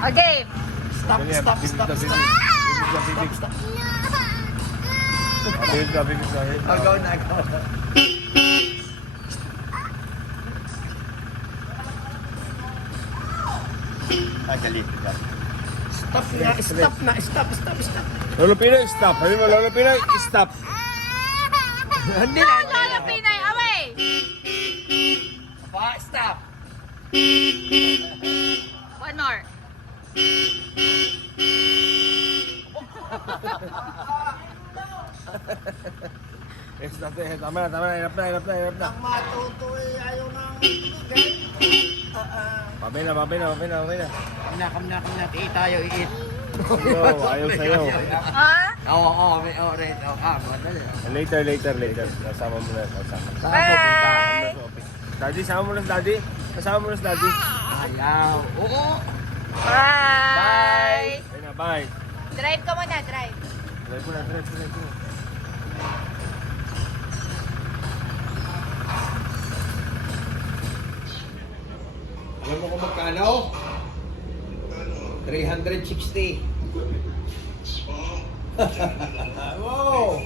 Okay. Stop. Bibig ka, bibig. Bibig ka, bibig ka. Agaw na, agaw na. Dali. Stop na, stop. Lolo Pinoy, stop. Sabi mo, Lolo Pinoy, stop. Hindi No, na. Lolo Pinay, away. Pa, stop. One more. Stop na, tama na, hirap na. Ang matutoy, ayaw nang Pabay na. Kam na. Eat tayo, eat. No, ayaw sa'yo. Ha? Oo, right. Madali. Later. Kasama mo na. Bye. Daddy, sama mo na si Daddy. Kasama mo na si Daddy. Ayaw. Oo. Bye. Ayun na, bye. Drive ka muna, drive. Drive ko na. Alam mo kung magkano? 360. Wow!